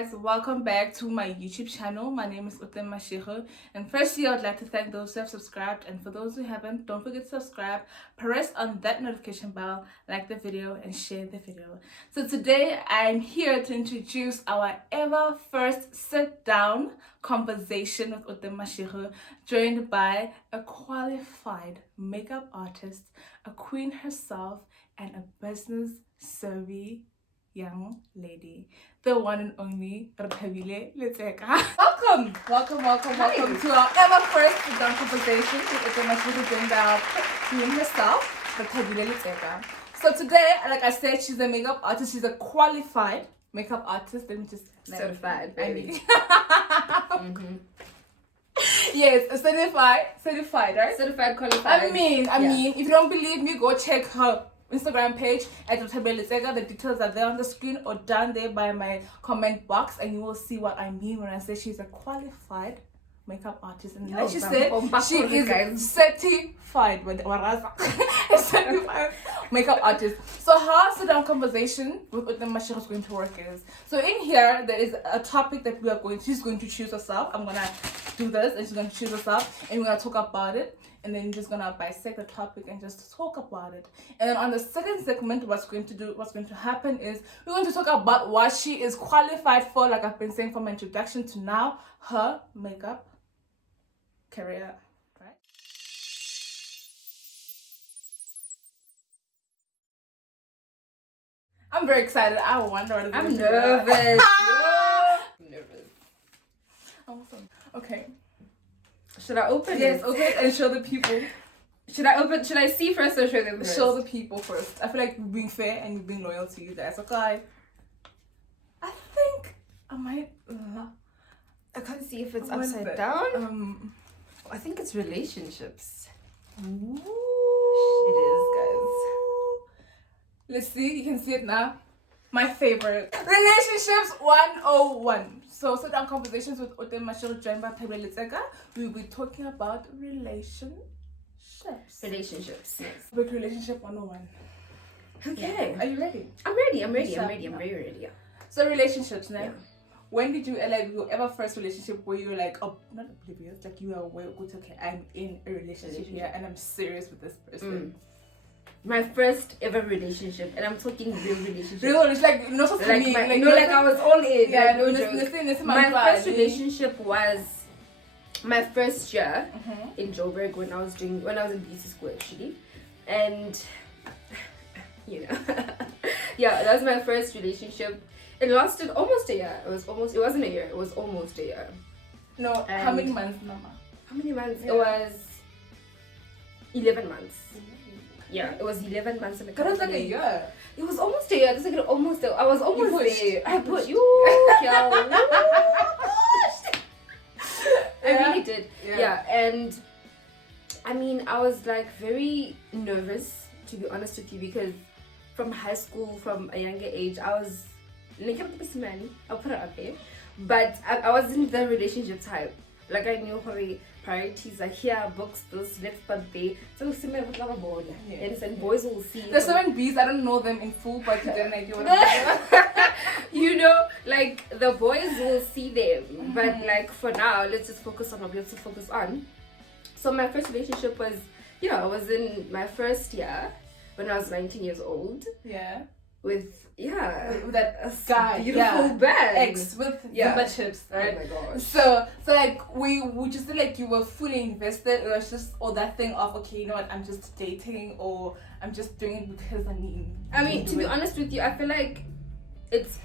guys, welcome back to my YouTube channel. My name is Oteng Mashigo, and firstly I would like to thank those who have subscribed, and for those who haven't, don't forget to subscribe, press on that notification bell, like the video and share the video. So today I'm here to introduce our ever first sit down conversation with Oteng Mashigo, joined by a qualified makeup artist, a queen herself, and a business savvy young lady, the one and only Rethabile Letseka. Welcome to our ever first sit-down conversation with Oteng Mashigo, joined by our queen herself, Rethabile Letseka. So today, like I said, she's a makeup artist. She's a qualified makeup artist. Let me just certified, baby. Yes, a certified, right? Certified, qualified. I mean, if you don't believe me, go check her Instagram page at Rethabile Letseka. The details are there on the screen or down there by my comment box, and you will see what I mean when I say she's a qualified makeup artist. And like she said, she is certified with a certified makeup artist. So how sit-down conversation with Oteng Mashigo is going to work is, so in here there is a topic that she's going to choose herself. I'm gonna do this and she's going to choose herself, and we're gonna talk about it. And then you're just gonna bisect the topic and just talk about it. And then on the second segment, what's going to happen is we're going to talk about what she is qualified for, like I've been saying from my introduction to now, her makeup career. Right? I'm very excited. I wonder what I'm nervous. I'm nervous. Awesome. Okay. Should I open it? Yes, open it and show the people. Should I see first or show them first? Show the people first. I feel like we're being fair and we're being loyal to you guys. Okay. I think I might. I can't see if it's upside down. I think it's relationships. Ooh. It is, guys. Let's see. You can see it now. My favorite. Relationships 101. So sit down conversations with Oteng Mashigo, joined by Rethabile Letseka. We will be talking about relationships. Relationships. Yes. With relationship 101. Okay. Yeah. Are you ready? I'm ready. I'm very ready. Yeah. So relationships now. Yeah. When did you like your ever first relationship where you were like, oh, not oblivious, like you are aware, okay, I'm in a relationship here and I'm serious with this person. My first ever relationship, and I'm talking real relationship. Real, it's like not just like me, I was all in. Yeah, like, no joke. My first relationship was my first year in Joburg when I was in BC school actually, and you know, yeah, that was my first relationship. It lasted almost a year. It wasn't a year. It was almost a year. No, and how many months, Mama? How many months? Yeah. It was 11 months. Yeah, it was 11 months. That was like a year. It was almost a year. It's like I was almost there. I put you. I really did. Yeah, and I mean, I was like very nervous, to be honest with you, because from high school, from a younger age, I was I'll put it out there, but I wasn't the relationship type. Like I knew how priorities are here, books, this, left, but they. So and boys will see. The 7 B's, I don't know them in full, but you didn't idea what I'm you know, like the boys will see them, but like for now, let's just focus on what we have to focus on. So my first relationship was, I was in my first year when I was 19 years old. Yeah. With that guy, beautiful bag, ex with the chips, right? Oh my gosh. So like we just feel like you were fully invested. It was just all that thing of, okay, you know what, I'm just dating, or I'm just doing it because I mean, to be honest with you, I feel like it's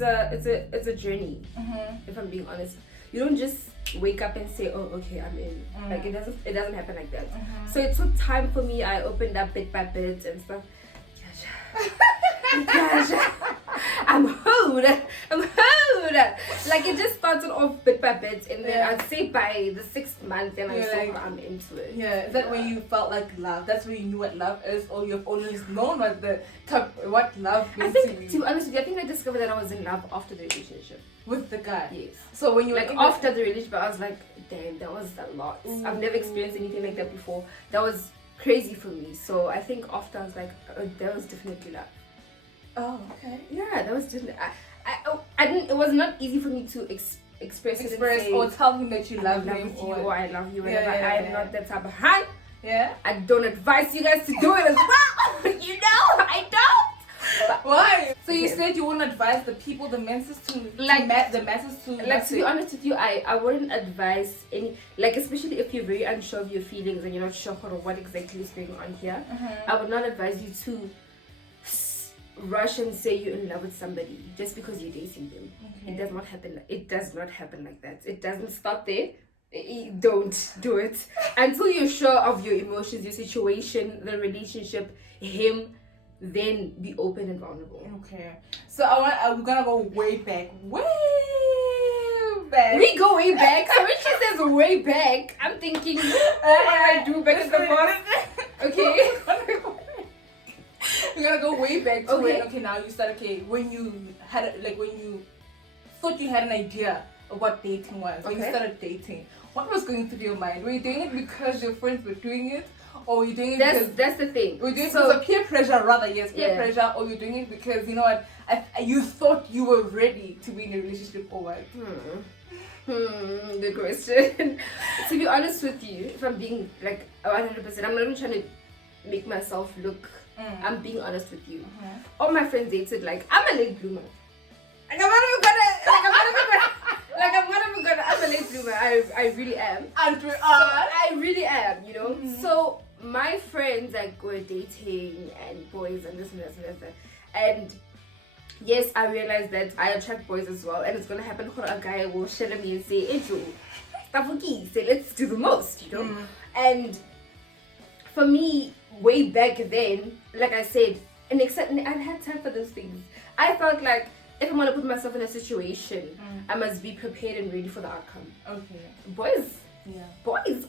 a journey. If I'm being honest, you don't just wake up and say, oh, okay, I'm in. Like it doesn't happen like that. So it took time for me. I opened up bit by bit and stuff. I'm hood. Like it just started off bit by bit, and then I'd say by the 6th month, and I'm into it. Yeah, is that when you felt like love? That's when you knew what love is, or you've always known what love means to you? To be honest with you, I think I discovered that I was in love after the relationship with the guy. Yes. So when you were after the relationship, I was like, damn, that was a lot. Ooh. I've never experienced anything like that before. That was crazy for me. So I think after I was like, that was definitely love. Oh, okay. Yeah, that was definitely. I didn't. It was not easy for me to express it and say, or tell him that you love him him or I love you. Whatever. I am not that type of hand. Yeah. I don't advise you guys to do it as well. You know, I don't. Why? So you said you wouldn't advise the people, the masses to the masses to like to be honest with you, I wouldn't advise any, like, especially if you're very unsure of your feelings and you're not sure what exactly is going on here. I would not advise you to rush and say you're in love with somebody just because you're dating them. It does not happen. It does not happen like that. It doesn't stop there. Don't do it until you're sure of your emotions, your situation, the relationship, him. Then be open and vulnerable. Okay. So I'm gonna go way back. Way back. We go way back. So when she says way back, I'm thinking, what I do back in the past? Okay. We're gonna go way back to okay. when now you start when you had when you thought you had an idea of what dating was, when you started dating. What was going through your mind? Were you doing it because your friends were doing it? Or you're doing it that's the thing. We're doing it because of peer pressure, rather. Yes, peer pressure. Or you're doing it because you know what? You thought you were ready to be in a relationship, or what? Good question. To be honest with you, if I'm being 100%, I'm not even trying to make myself look. I'm being honest with you. All my friends dated. I'm a late bloomer. I'm not even gonna. I'm a late bloomer. I really am. And we are. I really am. You know. So my friends were dating and boys and this and that and that. And yes, I realized that I attract boys as well, and it's gonna happen. A guy will share me and say, "Ejo, say let's do the most," you know. And for me, way back then, like I said, and except I had time for those things. I felt like if I'm gonna put myself in a situation, I must be prepared and ready for the outcome. Okay. Boys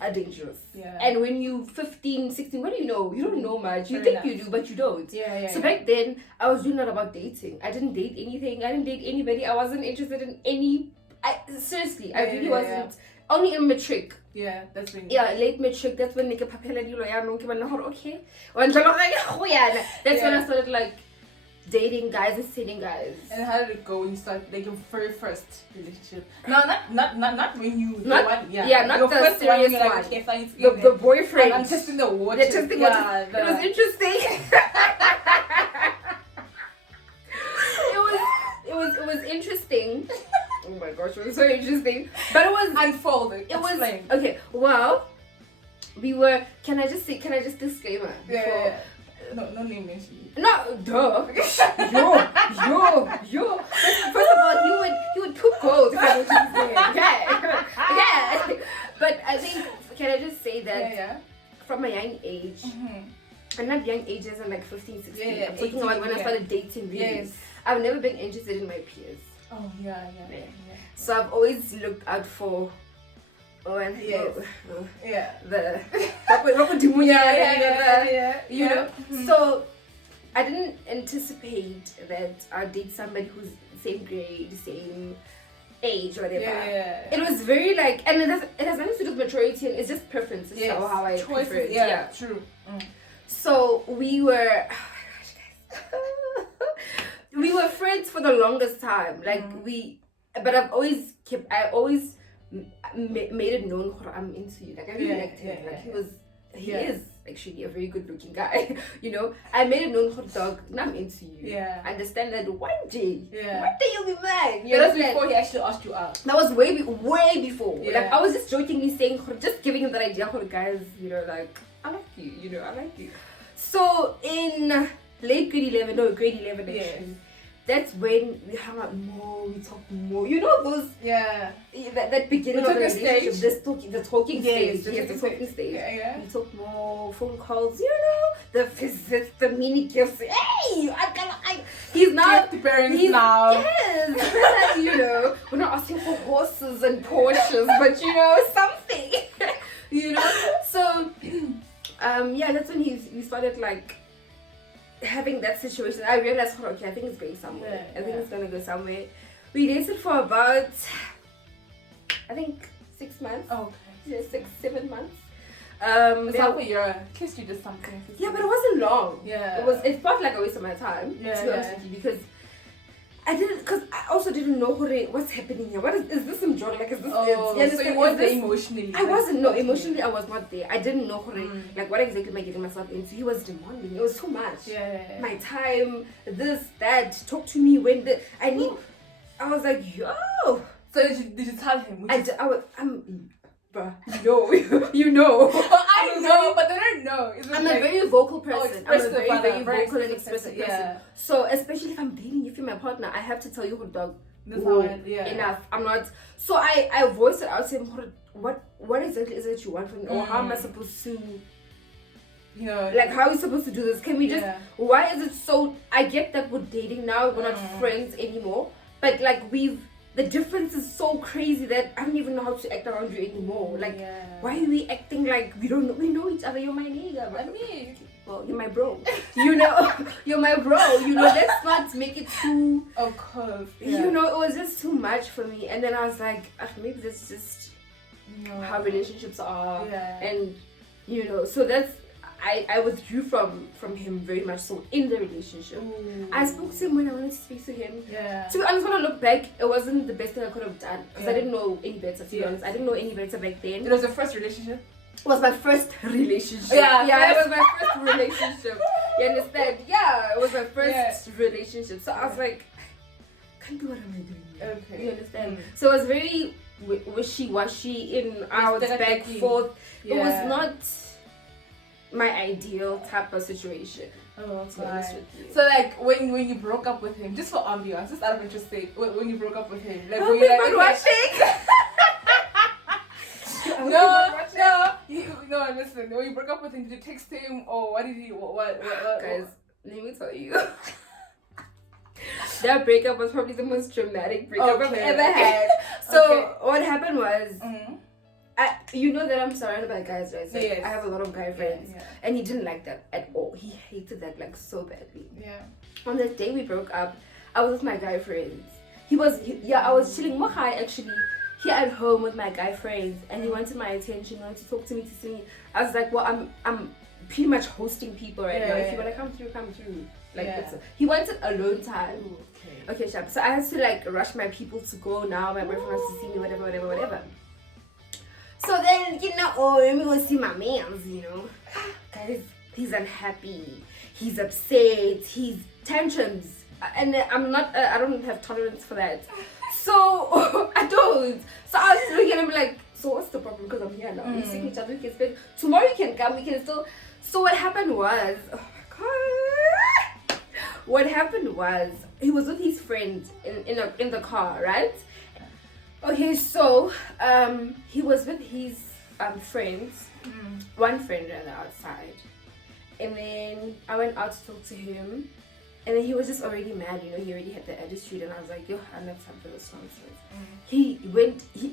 are dangerous. Yeah. And when you 15, 16, what do you know? You don't know much. You think you do, but you don't. So back then, I was really not about dating. I didn't date anything. I didn't date anybody. I wasn't interested in any. Seriously, I really wasn't. Only in matric. Yeah, that's when. Yeah, late matric. That's when okay. That's when I started dating guys and seeing guys. And how did it go when you started your very first relationship? No, not when you not your the first serious one. The boyfriend. I'm testing the water. It was interesting. it was interesting. Oh my gosh, it was so interesting. But it was unfolding. It was okay. Well, we were. Can I just disclaimer? Yeah. No name mention. No, duh. Yo. First of all, he would poop gold if I don't say yeah. But I think, can I just say that from a young age, and not young age as in 15, 16. I'm talking about when I started dating. Really, I've never been interested in my peers. Oh yeah. So I've always looked out for. You know. So I didn't anticipate that I'd date somebody who's same grade, same age, whatever. It was very and it has nothing to do with maturity, and it's just preferences. So how I prefer it. Yeah, true. So we were. Oh my gosh, guys. We were friends for the longest time. But I always made it known I'm into you. I really liked him. He is actually a very good looking guy. You know, I made it known dog, I'm into you. I understand that one day you'll be mine. That was before he actually asked you out. That was way before. I was just jokingly saying, just giving him that idea for the guys, I like you, I like you. So in grade 11 actually. That's when we hung out more, we talked more. You know those that beginning of the relationship, the talking stage. The talking stage. We talked more, phone calls, the visits, the mini gifts. Hey, he's not the parents now. Yes. We're not asking for horses and Porsches, but something. So that's when we started having that situation. I realized, okay, I think it's going somewhere. I think it's gonna go somewhere. We dated for about, I think 6 months. Oh, okay. 6, 7 months. It's half a year. At least you did something. Yeah, but it wasn't long. Yeah. It felt like a waste of my time. To be honest with you, because I didn't, because I also didn't know what's happening here. What is this some joke? Like, is this so you weren't there emotionally? I wasn't, no, emotionally I was not there. I didn't know like what exactly am I getting myself into. He was demanding. It was too much. Yeah. My time, this, that, talk to me when I was like, yo. So did you tell him? Bruh, you know. I know, but they don't know. I'm a very vocal person. I'm a very very vocal and expressive person. Yeah. So especially if I'm dating, if you're my partner, I have to tell you, dog. Enough. I'm not. So I voiced it out to him. What exactly is it you want from me, or how am I supposed to? Like, how are we supposed to do this? Can we just? Why is it so? I get that we're dating now. We're not friends anymore. But like the difference is so crazy that I don't even know how to act around you anymore. Like, why are we acting like we don't know? We know each other. You're my nigga. I mean, well, you're my bro. You're my bro. Let's not make it too. Of course. It was just too much for me. And then I was like, maybe that's just how relationships are. Yeah. And so that's. I withdrew from him very much so in the relationship. Ooh. I spoke to him when I wanted to speak to him. Yeah. To be honest, when I look back, it wasn't the best thing I could have done because I didn't know any better. To be honest, I didn't know any better back then. It was your first relationship? It was my first relationship. Yeah, it was my first relationship. You understand? Yeah, it was my first relationship. So I was like, can't do what am I doing here? Okay. You understand? So it was very wishy-washy, in out, back, forth. It was not my ideal type of situation. Oh, fine. So like when you broke up with him, just for ambiance, just out of interest sake, when you broke up with him, like were you like watching? No, listen. When you broke up with him, did you text him or what did you what Guys, let me tell you. That breakup was probably the most dramatic breakup I've ever had. So what happened was that I'm surrounded by guys, right? So I have a lot of guy friends. And he didn't like that at all. He hated that like so badly. Yeah. On the day we broke up, I was with my guy friends. I was chilling more high actually here at home with my guy friends, and he wanted my attention, wanted to talk to me, to see me. I was like, well, I'm pretty much hosting people right now. If you wanna come through, come through. Like he wanted alone time. Ooh, okay, sharp. So I had to like rush my people to go now. My boyfriend wants to see me, whatever. So then, let me go see my mans, Guys, he's unhappy. He's upset. He's tantrums. And I don't have tolerance for that. So, I don't. So I was looking at him like, so what's the problem? Because I'm here now. We're seeing each other. We can spend. Tomorrow you can come. We can still. So what happened was, oh my God. What happened was, he was with his friend in the car, right? Okay, so he was with his friends, one friend rather, outside, and then I went out to talk to him, and then he was just already mad, he already had the attitude, and I was like, yo, I'm not time for this nonsense. He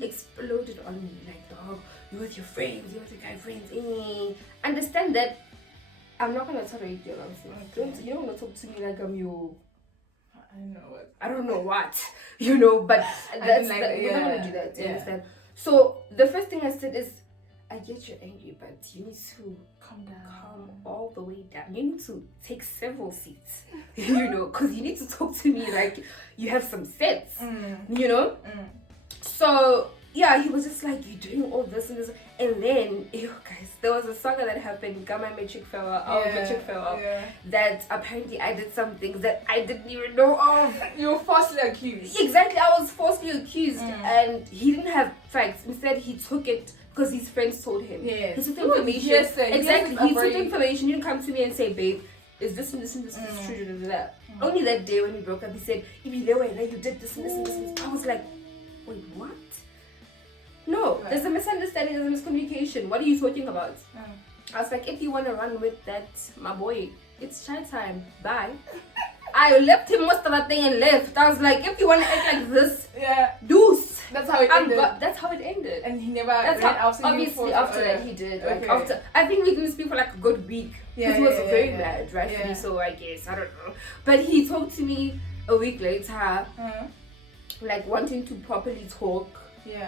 exploded on me like, oh, you're with your friends, you're with your guy friends. Understand that I'm not gonna tolerate your nonsense. You don't wanna talk to me like I'm your. I don't know what, but that's we're not gonna do that. You understand? So the first thing I said is, I get you're angry, but you need to calm all the way down. You need to take several seats, because you need to talk to me like you have some sense, So he was just like, you're doing all this and this, and then guys, there was a saga that happened. Gamma metric fell out, that apparently I did some things that I didn't even know of. You were falsely accused. Exactly, I was falsely accused, and he didn't have facts. Instead, he took it because his friends told him. He took the information. Exactly, he took the information. He didn't come to me and say, babe, is this and this and this true? Only that day when we broke up, he said, you did this and this and this. I was like, wait, what? No, there's a misunderstanding, there's a miscommunication. What are you talking about? I was like, if you want to run with that, my boy, it's chat time. Bye. I left him most of that thing and left. I was like, if you want to act like this, deuce. That's how it ended. That's how it ended. And he never. Obviously, after that he did. Like I think we didn't speak for like a good week. Because he was very mad, right? So I guess I don't know. But he talked to me a week later, like wanting to properly talk.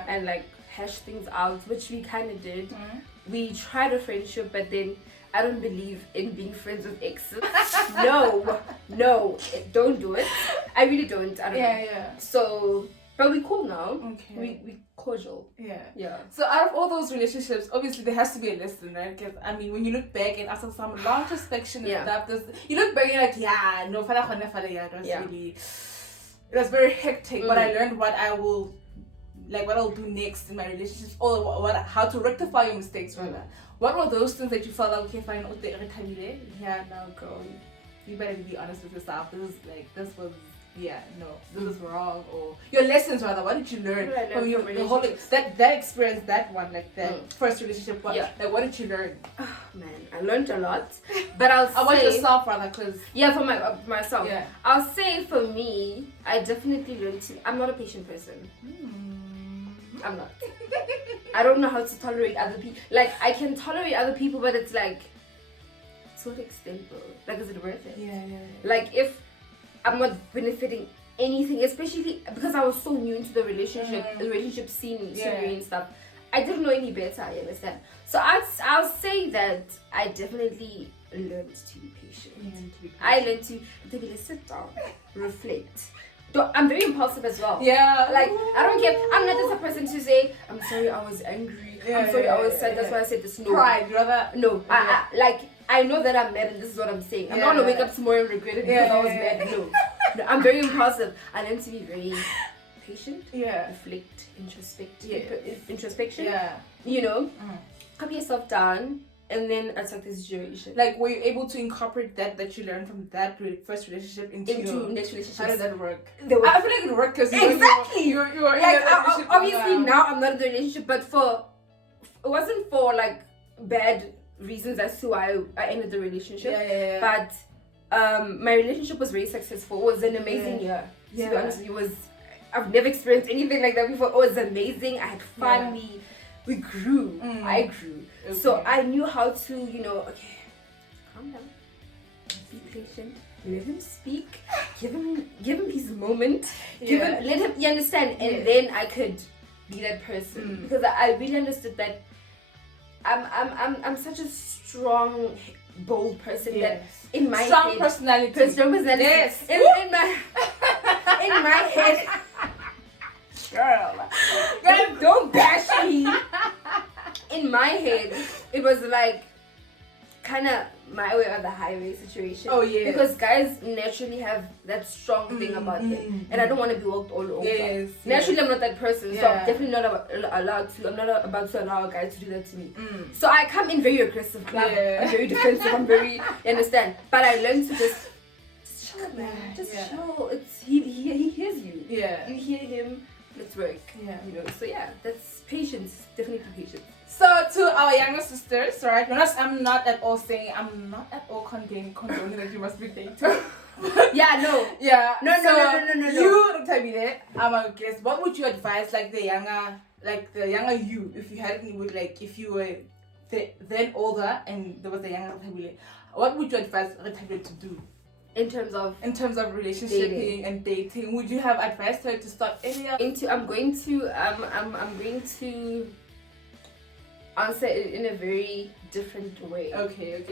And like hash things out, which we kind of did. We tried a friendship, but then I don't believe in being friends with exes. No, don't do it. I really don't. I don't know. Yeah. So, but we cool now. Okay. We cordial. Yeah. So out of all those relationships, obviously there has to be a lesson, right? Because I mean, when you look back and after some long introspection and stuff, you look back and you're like, yeah, no, it was very hectic. But I learned what I'll do next in my relationships, or how to rectify your mistakes, rather. What were those things that you felt like, okay, fine, Rethabile, now girl, you better be honest with yourself. This is wrong, or your lessons rather. What did you learn from the whole that experience, that one, like that first relationship? What did you learn? Oh, man, I learned a lot, but I want yourself rather, because for myself. Yeah. I'll say for me, I definitely learned to. I'm not a patient person. I'm not. I don't know how to tolerate other people. Like, I can tolerate other people, but it's like, to what extent, bro? Like, is it worth it? Yeah. Like, if I'm not benefiting anything, especially because I was so new into the relationship scene and stuff, I didn't know any better, you understand? So I'll say that I definitely learned to be patient. I learned to sit down, reflect. I'm very impulsive as well. Yeah. Like, I don't care. I'm not the type of person to say, I'm sorry I was angry. I'm sorry I was sad. That's why I said this. No. Pride, rather. No. I know that I'm mad and this is what I'm saying. I'm not going to wake up tomorrow and regret it because I was mad. No. I'm very impulsive. I learned to be very patient. Yeah. Reflect, introspection. Yeah. You know? Calm yourself down. And then attack the situation. Like, were you able to incorporate that you learned from that first relationship into next relationship? How did that work? I feel like it worked because you were like, obviously now I'm not in the relationship, but it wasn't for like bad reasons as to why I ended the relationship. Yeah. But my relationship was very successful. It was an amazing year. To be honest, I've never experienced anything like that before. It was amazing. I had fun. We grew. I grew. Okay. So I knew how to, okay, calm down, be patient, let him speak, give him his moment, let him, you understand, and then I could be that person because I really understood that I'm such a strong, bold person that in my strong personality. Yes. In my head. Girl, don't bash me. In my head, it was like kind of my way or the highway situation. Oh yeah. Because guys naturally have that strong thing about them, and I don't want to be walked all over. Yes. Naturally, I'm not that person, so I'm definitely not allowed to. I'm not about to allow a guy to do that to me. So I come in very aggressive. I'm very defensive. I'm very, you understand? But I learned to just chill, man. Just chill. It's he hears you. Yeah. You hear him. Let's work. Yeah. So that's patience. Definitely patience. So to our younger sisters, right? I'm not at all condoning that you must be dating. Yeah, no. Yeah. No. You, Rethabile, I'm a guess. What would you advise, like the younger you, if you had if you were then older and there was a younger Rethabile, what would you advise Rethabile to do? In terms of relationship and dating, would you have advised her to start earlier? I'm going to answer it in a very different way. Okay.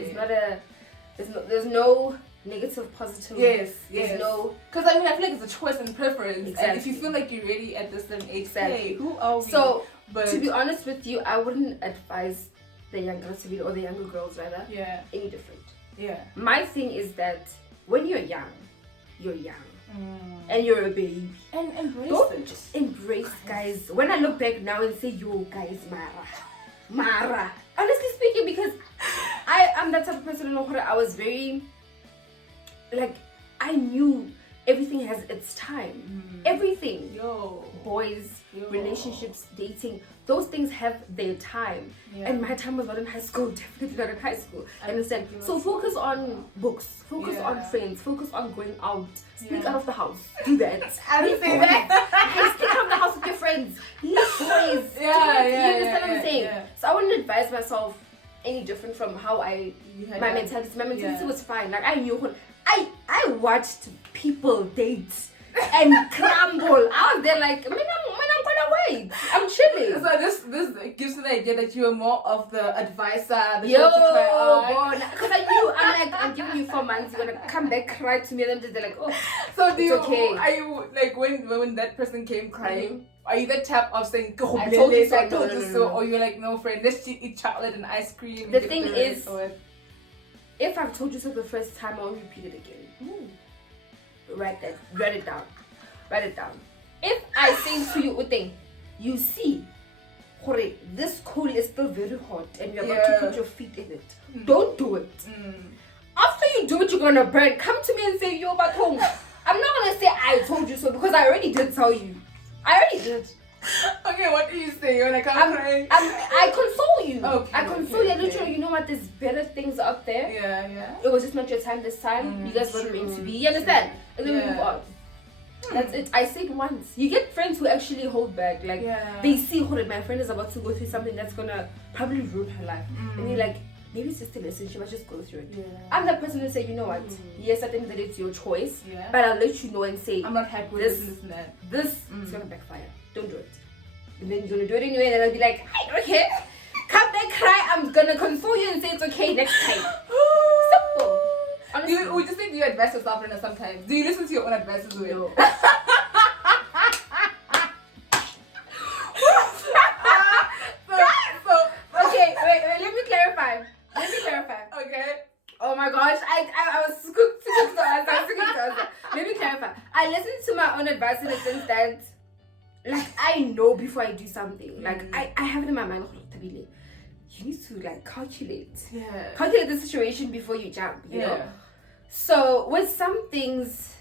There's no negative, positive. Yes. There's no. Because I feel like it's a choice and preference. Exactly. And if you feel like you're ready at this certain age, hey, who are we? So, to be honest with you, I wouldn't advise the younger Rethabile or the younger girls rather. Yeah. Any different. Yeah. My thing is that when you're young, and you're a baby. And embrace Don't it. Just embrace, guys. When I look back now and say, yo, guys, Mara. Honestly speaking, because I'm that type of person. I was very, I knew everything has its time. Everything. Boys, relationships, dating, those things have their time. And my time was not in high school, definitely not in high school. Understand? So focus on books, focus on friends, focus on going out, sneak out of the house. Do that. I didn't say that. Sneak out of the house with your friends. Leave boys. You understand what I'm saying? So I wouldn't advise myself any different from how my mentality. My mentality was fine. Like I knew I watched people date and crumble. I was there like, I'm gonna straight. I'm chilling. So this gives you the idea that you are more of the advisor, the Yo, to try on. because I knew I'm giving you 4 months. You're gonna come back, cry to me, and then they're like, oh, So it's okay. Are you like when that person came crying? Are you the type of saying I told you so, I told no, you no, so, no. or you're like, no friend, let's eat chocolate and ice cream. The and thing get is, or what? if I've told you so the first time, I won't repeat it again. Write it down. Write it down. If I say to you, Oteng, you see, hore, this coal is still very hot and you're about to put your feet in it. Don't do it. After you do it, you're gonna burn. Come to me and say, yo, Batong. I'm not gonna say I told you so because I already did tell you. I already did. Okay, what do you say when I come crying? I console you. Okay, I console you. I let you know, okay. you know what, there's better things out there. Yeah. It was just not your time this time. You guys weren't meant to be. You understand? And then we move on. That's it. I said once. You get friends who actually hold back. Like, they see, hold my friend is about to go through something that's gonna probably ruin her life. And you're like, maybe it's just a lesson. She must just go through it. I'm that person who say, you know what? Yes, I think that it's your choice. But I'll let you know and say, I'm not happy with this and that. This is gonna backfire. Don't do it. And then you're gonna do it anyway, and then I'll be like, I don't care. Come back, cry. I'm gonna console you and say it's okay next time. Simple. Honestly. Would you say do you advise yourself sometimes? Do you listen to your own advices? No. Okay, wait, let me clarify. Okay. Oh my gosh, I was scooped to answer. Let me clarify. I listen to my own advice in the sense that, like, I know before I do something. Like, I have it in my mind, Rethabile, you need to, like, calculate the situation before you jump, you know? So with some things,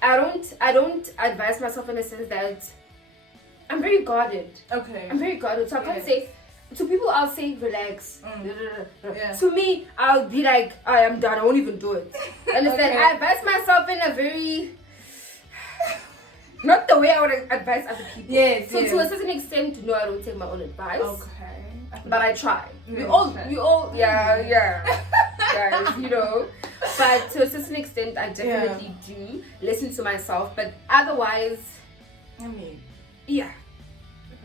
I don't advise myself in the sense that I'm very guarded. Okay. I'm very guarded. So I can't say, to people I'll say relax. Yeah. To me, I'll be like, I am done, I won't even do it. Understand? I advise myself in a very, not the way I would advise other people. Yes. So to a certain extent, no, I don't take my own advice. Okay. But I try. We all, yeah. Guys, you know. But to a certain extent, I definitely do listen to myself. But otherwise, I mean, yeah.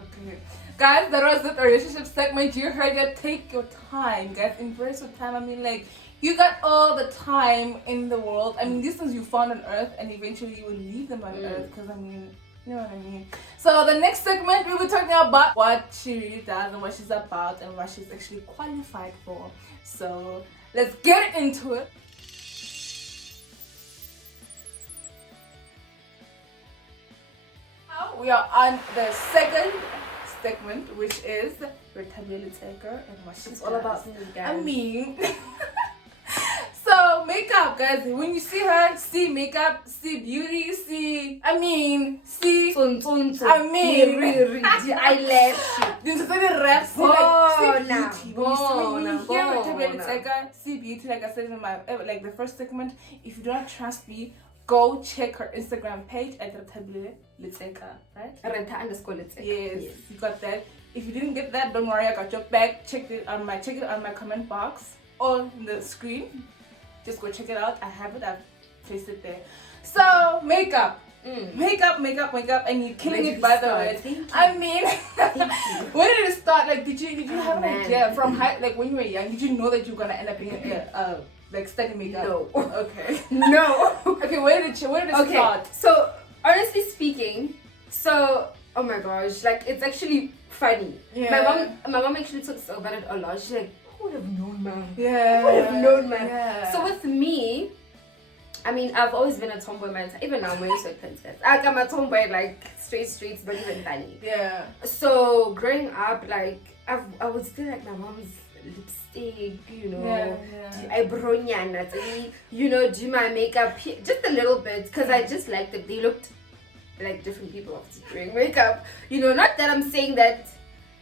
Okay. Guys, that was the relationship segment. You heard it. Take your time, guys. Embrace your time. I mean, like, you got all the time in the world. I mean, these things you found on earth, and eventually you will leave them on earth. Because, I mean, you know what I mean? So, the next segment, we'll be talking about what she really does and what she's about and what she's actually qualified for. So, let's get into it. Now, we are on the second segment, which is Rethabile Letseka and what she's all about. guys. I mean, so makeup, guys. When you see her, see makeup, see beauty, see. I mean, see. I mean, eyelash. This is the rest. See beauty. When you hear Rethabile Letseka, see beauty. Like I said in my like the first segment, if you do not trust me, go check her Instagram page at Rethabile Letseka, right? Retha_Letseka. Yes, you got that. If you didn't get that, don't worry, I got your back. Check it on my comment box or in the screen. Just go check it out. I have it. I've placed it there. So makeup. Makeup, and you're killing it, by the way. I mean, when did it start? Like, did you have an idea from like when you were young? Did you know that you were gonna end up being like studying makeup? No. Okay. No. Okay, where did it start? So honestly speaking, oh my gosh, like it's actually funny. Yeah. My mom actually talks about it a lot. She's like, who would have known, man? Yeah. Who would have known, man? Yeah. So with me, I mean, I've always been a tomboy, man. Even now I'm wearing sweatpants, guys. I'm a tomboy, like straight, not even funny. Yeah. So growing up, like I would still like my mom's lipstick, you know, eyebrow, you know, do my makeup just a little bit because I just liked it. They looked like different people after doing makeup, you know. Not that I'm saying that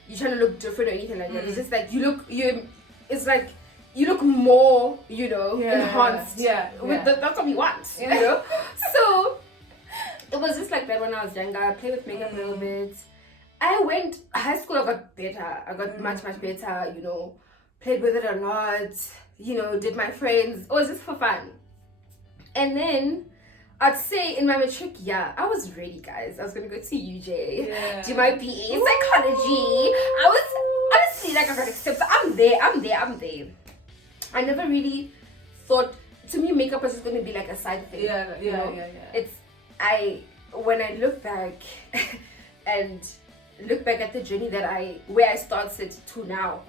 you're trying to look different or anything like that. It's just like it's like you look more, you know, enhanced. That's what we want, you know. So it was just like that when I was younger. I played with makeup a little bit. I went high school. I got better. I got much better. You know, played with it a lot. You know, did my friends. It was just for fun. And then I'd say in my matric year, I was ready, guys. I was gonna go to UJ, Yeah. do my BA in psychology. I was honestly like, I got accepted. I'm there. I never really thought. To me, makeup was just gonna be like a side thing. Yeah. When I look back and look back at the journey where I started to now,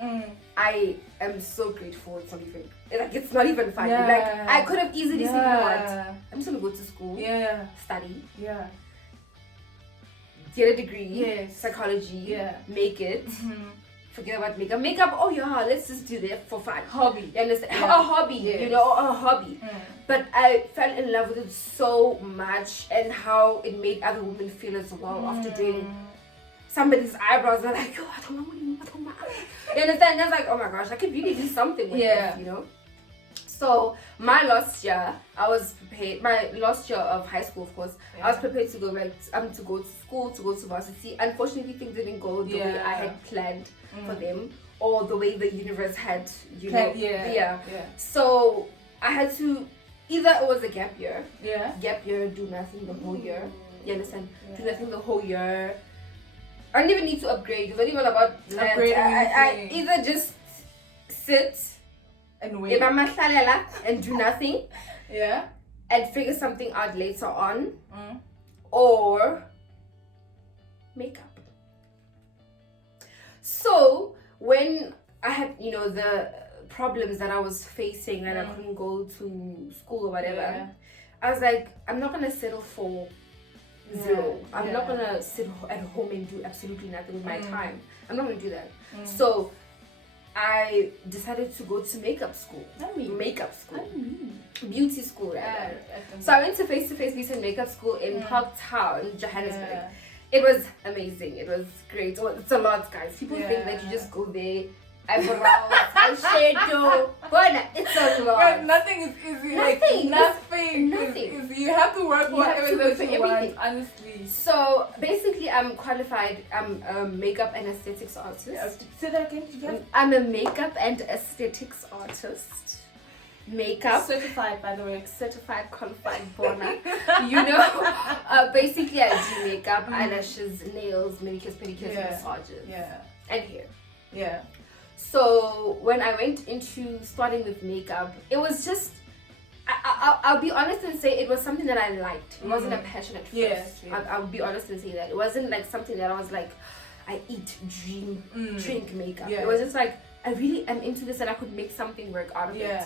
I am so grateful. It's not even funny. Yeah. Like I could have easily said, you know what, I'm just gonna go to school, study, get a degree, psychology, make it. Forget about makeup. Oh yeah, let's just do that for fun. Hobby. You understand? A hobby, a hobby. But I fell in love with it so much, and how it made other women feel as well after doing somebody's eyebrows. They're like, oh, I don't know. You understand? That's like, oh my gosh, I could really do something with this, So my last year, I was prepared. My last year of high school, of course, I was prepared to go to go to school, to go to varsity. Unfortunately, things didn't go the way I had planned for them, or the way the universe had, So I had to, either it was a gap year, do nothing the whole year. You understand? Do nothing the whole year. I don't even need to upgrade. It's not even about I either just sit and wait and do nothing, and figure something out later on, or makeup. So when I had the problems that I was facing and I couldn't go to school or whatever, I was like, I'm not gonna settle for zero. I'm not gonna sit at home and do absolutely nothing with my time. I'm not gonna do that. So I decided to go to makeup school. Beauty school, rather. So I went to face-to-face beauty and makeup school in Parktown, Johannesburg. It was amazing. It was great. Well, it's a lot, guys. People think that you just go there, eyebrows, eyeshadow. But it's a lot. But nothing is easy. Nothing. Nothing. You have to work for everything you want, honestly. So basically, I'm qualified. I'm a makeup and aesthetics artist. Say that again. I'm a makeup and aesthetics artist. Makeup certified, by the way. Certified, qualified, born. Basically I do makeup, eyelashes, nails, manicures, pedicures, massages, and hair. So when I went into starting with makeup, it was just, I'll be honest and say it was something that I liked. It wasn't a passion at first. I'll be honest and say that it wasn't like something that I was like, I eat, dream, drink makeup. It was just like, I really am into this and I could make something work out of it.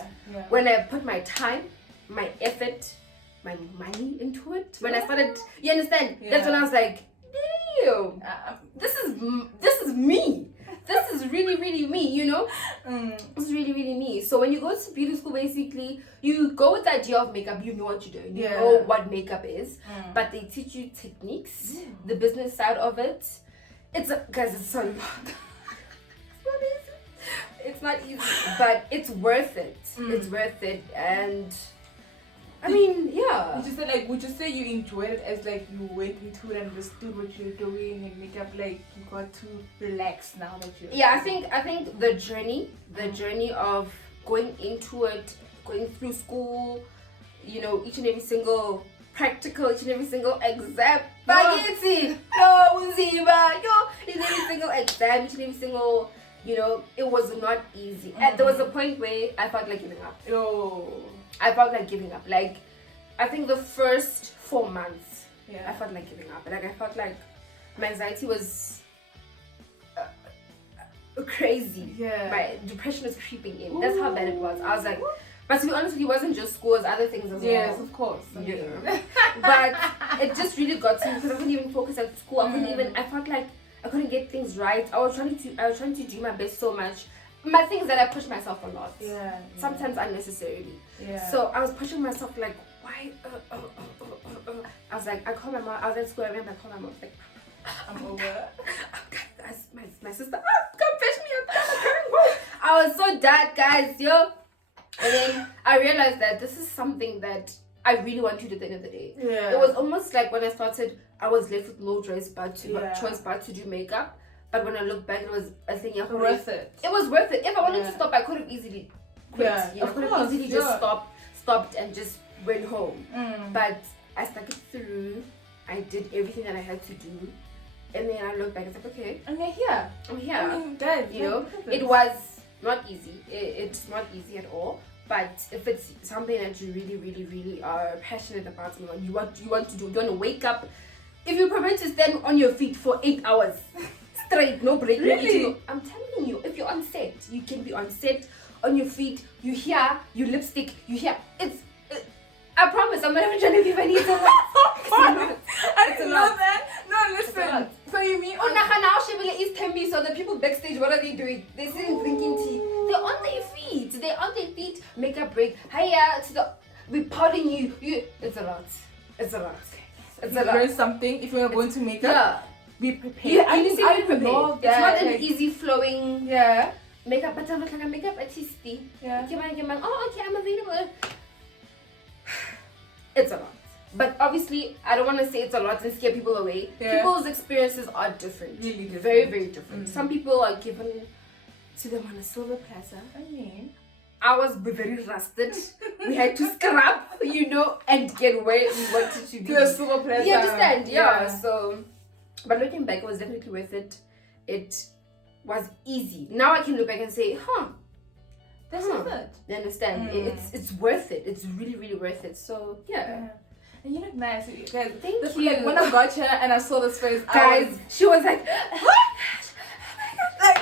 When I put my time, my effort, my money into it, when I started, you understand? That's when I was like, damn, this is me. This is really, really me, This is really, really me. So when you go to beauty school, basically, you go with the idea of makeup, you know what you're doing. You know what makeup is. But they teach you techniques, the business side of it. Guys, it's so long. It's not easy, but it's worth it. It's worth it, and I mean, would you say you enjoyed it as like you went into it and understood what you're doing and makeup, like you got to relax now that you're I think the journey of going into it, going through school, each and every single practical, each and every single exam, each and every single exam, each and every single, it was not easy. And there was a point where I felt like giving up. Like, I think the first 4 months, I felt like giving up. Like, I felt like my anxiety was crazy. My depression was creeping in. That's how bad it was. I was like, but to be honest with you, it wasn't just school, it was other things as well. Yes, of course. But it just really got to me because I couldn't even focus at school. I felt like I couldn't get things right. I was trying to do my best so much. My thing is that I push myself a lot. Sometimes unnecessarily. So I was pushing myself like, why? I was like, I called my mom. I was at school. I remember I called my mom. Like, I'm over. Guys, my sister, come fetch me. I'm coming. I was so done, guys. And then I realized that this is something that I really want to do at the end of the day. It was almost like when I started, I was left with no choice but to do makeup. But when I look back, it was a thing worth it. It was worth it. If I wanted to stop, I could have easily quit. I could have easily just stopped and just went home. But I stuck it through. I did everything that I had to do. And then I looked back and was like, okay. And we're here. I'm here. I mean, guys, you know, it was not easy. It's not easy at all. But if it's something that you really, really, really are passionate about, you want to do, you want to wake up. If you're permitted to stand on your feet for 8 hours straight, no break, really? No eating, I'm telling you, if you're on set, you can be on set on your feet. You hear your lipstick. You hear I promise, I'm not even trying to give any. It's a lot. I didn't know that. No, listen. So you mean? Oh, now Shibile is Tembi. So the people backstage, what are they doing? They're sitting drinking tea. They're on their feet. They're on their feet. Makeup break. Hiya to the. We're pouting you. It's a lot. It's a lot. It's a lot. Learn something if you're going to makeup. Yeah. Be prepared. Yeah, you need to be prepared. It's not an like, easy flowing. Yeah. Makeup, but I'm like a makeup artist. Yeah. Oh, okay, I'm available. It's a lot. But obviously, I don't want to say it's a lot and scare people away. Yeah. People's experiences are different. Really different. Very, very different. Some people are given to them on a silver platter. I mean, I was very rusted. We had to scrap, and get where we wanted to be. to a silver platter. You understand? Yeah. So, but looking back, it was definitely worth it. It was easy. Now I can look back and say, that's not it. You understand? It's worth it. It's really, really worth it. So yeah. And you look nice, guys. Thank you. Like when I got here and I saw this face, Guys, she was like,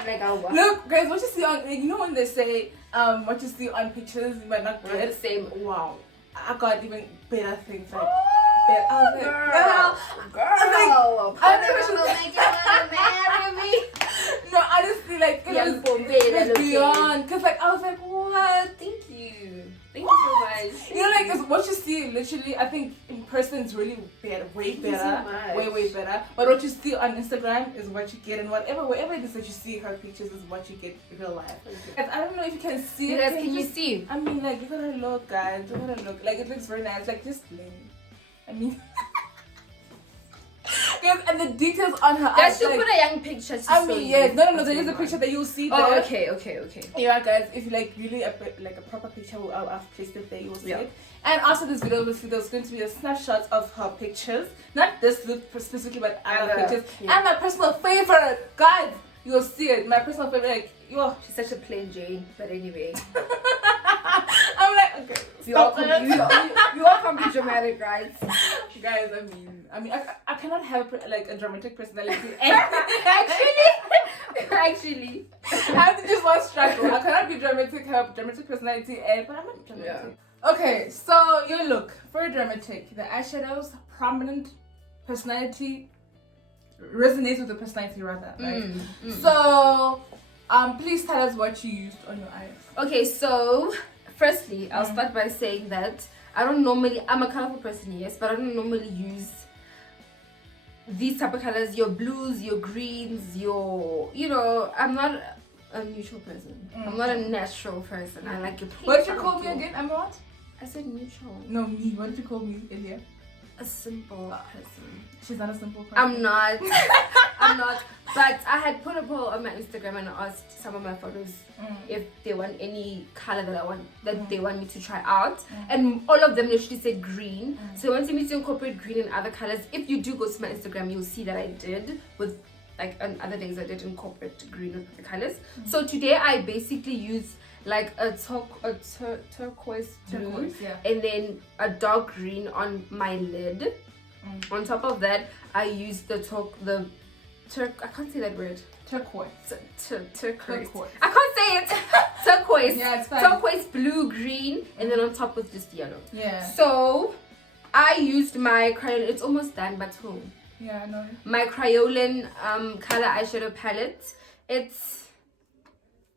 like, look, guys, what you see on, when they say, what you see on pictures, you might not get the same. Wow, I got even better things. Like, I was like, girl, I never marry me. No, honestly, like it was beyond. Cause like I was like, what? Thank you so much. Like cause what you see, literally, I think in person is really better, way better, way better. But what you see on Instagram is what you get, and wherever it is that you see her pictures is what you get in real life. I don't know if you can see it. Can you see? I mean, like you gotta look, guys. You gotta look. Like it looks very nice. Like just blend. I mean. Yes, and the details on her eyes. That should put a young picture. I mean, yes. No. There is a picture that you'll see there. Oh, okay. Yeah, guys. If you like really a proper picture, I've placed it there. You will see it. And also, this video, there's going to be a snapshot of her pictures. Not this look specifically, but other pictures. Yeah. And my personal favorite, guys. You'll see it. My personal favorite, like she's such a plain Jane. But anyway. I'm like, okay. You all can be dramatic, guys. Guys, I mean, I cannot have a dramatic personality. Actually, I have to just one struggle. I cannot be dramatic, have dramatic personality, but I'm not dramatic. Yeah. Okay, so you look very dramatic. The eyeshadows, prominent personality, resonates with the personality rather. Right? So, please tell us what you used on your eyes. Okay, so firstly, I'll start by saying that I'm a colorful person, yes, but I don't normally use these type of colors, your blues, your greens, I'm not a neutral person. I'm not a natural person. I like your pink. What did you call me again? I'm what? I said neutral. No, me. What did you call me earlier? A simple person. She's not a simple person. I'm not. But I had put a poll on my Instagram and I asked some of my photos if they want any color that they want me to try out, and all of them literally said green. So they wanted me to incorporate green and other colors. If you do go to my Instagram, you'll see that I did with on other days I did incorporate green with the colors. So today I basically used like a turquoise blue, and then a dark green on my lid. On top of that, I used the I can't say that word. Turquoise. Turquoise. I can't say it. Turquoise. Yeah, it's fine. Turquoise, blue, green, and then on top was just yellow. Yeah. So I used my Crayolan. It's almost done, but home. Yeah, I know. My Crayolan color eyeshadow palette. It's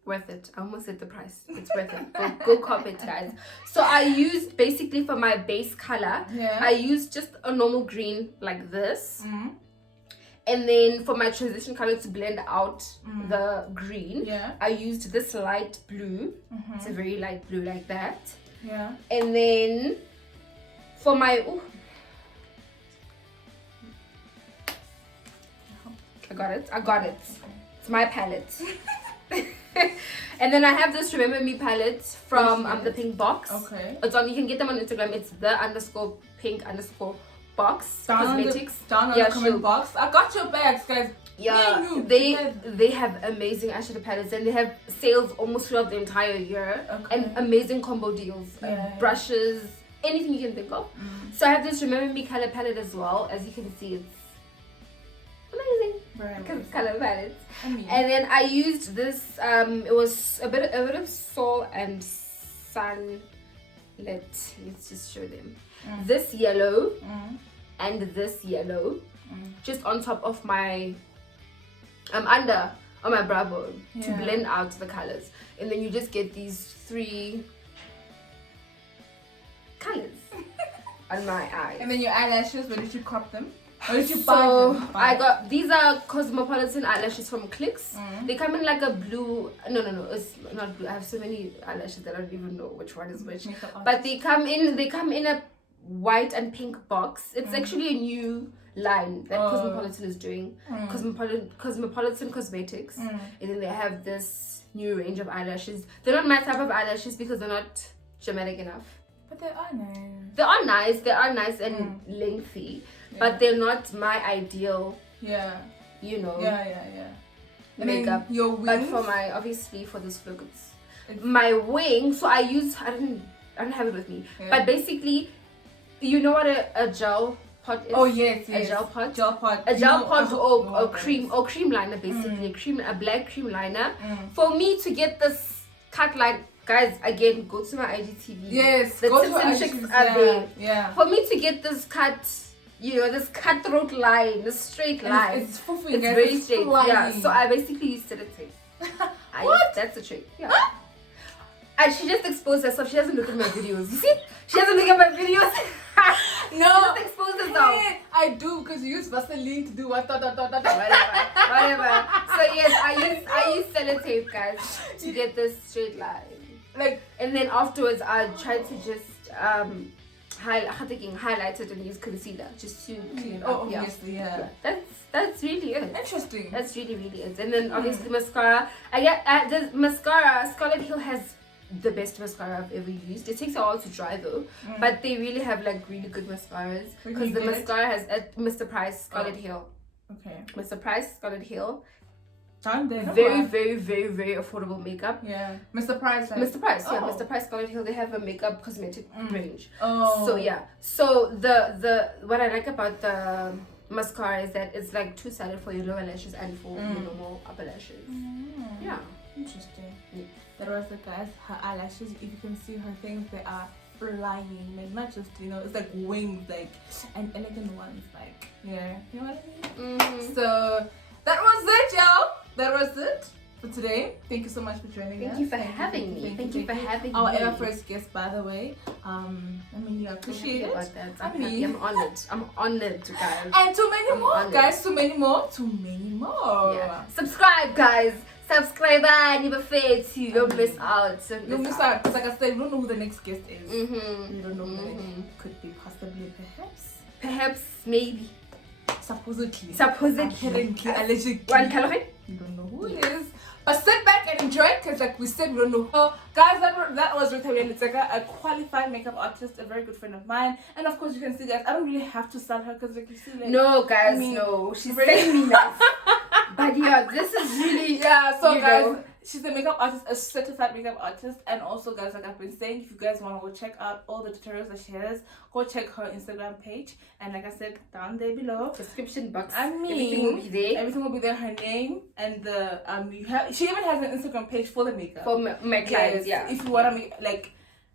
worth it. I almost said the price. It's worth it. Go cop it, guys. So I used basically for my base color. Yeah. I used just a normal green like this. And then for my transition color to blend out the green, I used this light blue. It's a very light blue like that. Yeah. And then for my I got it. It's my palette. And then I have this Remember Me palette from the Pink Box. Okay. It's on. You can get them on Instagram. It's the _pink_ box, down cosmetics. down on Yeah, the comment she'll- box. I got your bags, guys. Yeah, Me and you they together. have amazing eyeshadow palettes, and they have sales almost throughout the entire year, Okay. and amazing combo deals, Yeah. brushes, anything you can think of. So I have this Remember Me color palette as well. As you can see, it's amazing Very because it's amazing. color palettes. I mean, And then I used this. It was a bit of Sol and Sun. Let's just show them. This yellow and this yellow, just on top of my under on my brow bone to Yeah. blend out the colors, and then you just get these 3 colors on my eyes. and then your eyelashes, where did you crop them? Or did you buy So them? I got these are Cosmopolitan eyelashes from Clicks. Mm. They come in like a blue. No, it's not blue. I have so many eyelashes that I don't even know which one is which. Makeup But they come in a white and pink box. It's actually a new line that Cosmopolitan is doing. Cosmopolitan Cosmetics. And then they have this new range of eyelashes. They're not my type of eyelashes because they're not dramatic enough. But they are nice. They are nice and lengthy, but they're not my ideal, Yeah. you know, Yeah. And makeup. then your wings. But for my, obviously for this look, it's my wing. So I don't have it with me. Yeah. But basically, you know what a gel pot is? Oh yes. A gel pot. A A gel pot or cream liner, basically a black cream liner. For me to get this cut line, guys, again, go to my IGTV. Yes. The go tips to and our tricks shoes, are there. Yeah. For me to get this cut, this cutthroat line, this straight line, It's fufu, it's guys. very straight. flying. Yeah. So I basically used sellotape. What? That's a trick. Yeah. And she just exposed herself. She doesn't look at my videos. You see? She doesn't look at my videos. No. She just exposed herself. Yeah, I do, because you use Vaseline to do what? Whatever. So yes, I use sellotape, guys, to get this straight line. Like, And then afterwards, I tried to just highlight it and use concealer just to clean it up. obviously, yeah. That's really it. Interesting. That's really it. And then obviously mascara. I get the mascara. Scarlet Hill has the best mascara I've ever used. It takes a while to dry though, but they really have like really good mascaras Where because do the you get it? mascara has at Mr. Price Scarlet Hill. Okay. Mr. Price Scarlet Hill. Done there. Very affordable makeup. Yeah. Mr. Price. Like, Mr. Price, oh. Mr. Price Scarlet Hill. They have a makeup cosmetic range. Oh. So yeah. So the what I like about the mascara is that it's like two-sided for your lower lashes and for your normal upper lashes. Yeah. Interesting. Yeah. That was it, guys. Her eyelashes, if you can see her things, they are flying. Like, not just, it's like wings, like, and elegant ones. Like, yeah. You know what I mean? So, that was it, y'all. That was it for today. Thank you so much for joining us. Thank you for having me. Thank you for having Our me. ever first guest, by the way. I mean, you appreciate it. About that. I I'm mean- happy. I'm honored. I'm honored, guys. And too many I'm more, honored. guys. Too many more. Yeah. Subscribe, guys. Subscribe and never fail to don't miss out. You'll miss out because, like I said, we don't know who the next guest is. Mm-hmm. We don't know who it could be, possibly, Perhaps, maybe, supposedly, apparently, allegedly. One calorie. You don't know who it is. But sit back and enjoy it because, like we said, we don't know. So, guys, that was Rethabile Letseka, a qualified makeup artist, a very good friend of mine. And of course, you can see, guys, I don't really have to sell her because, like, you see, like, No, guys, I mean, no. She's really- saying me nice. But yeah, this is really so you guys, know. she's a makeup artist, a certified makeup artist. And also, guys, like I've been saying, if you guys want to go check out all the tutorials that she has, go check her Instagram page. And like I said, down there below, description box. I mean, everything will be there. Everything will be there. Her name and the she even has an Instagram page for the makeup. For my clients, yeah. If you want to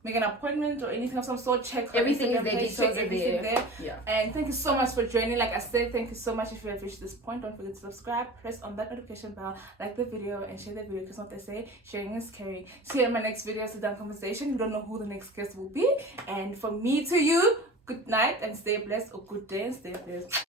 make an appointment or anything of some sort, check her Everything is Instagram there, page, details check are everything there. Yeah. And thank you so much for joining. Like I said, thank you so much. If you have reached this point, don't forget to subscribe, press on that notification bell, like the video, and share the video because what they say, sharing is caring. See you in my next video. It's a done conversation. You don't know who the next guest will be. And from me to you, good night and stay blessed, or good day and stay blessed.